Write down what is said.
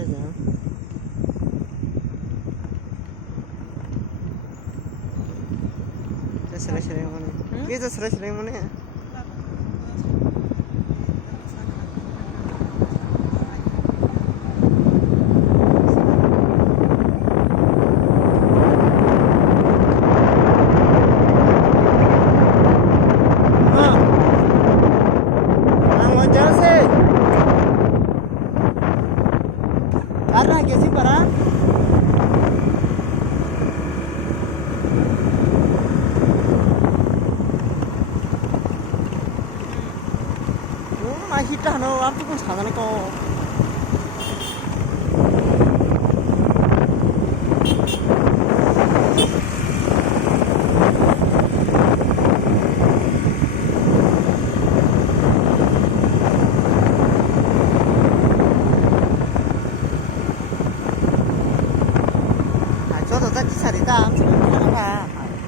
saja. Serai-serai mana? Kita serai-serai mana ya? Karena kesi para masih dah no, aku pun sangat neko. Cho tụi ta chỉ xài đi ta, không chịu được nữa.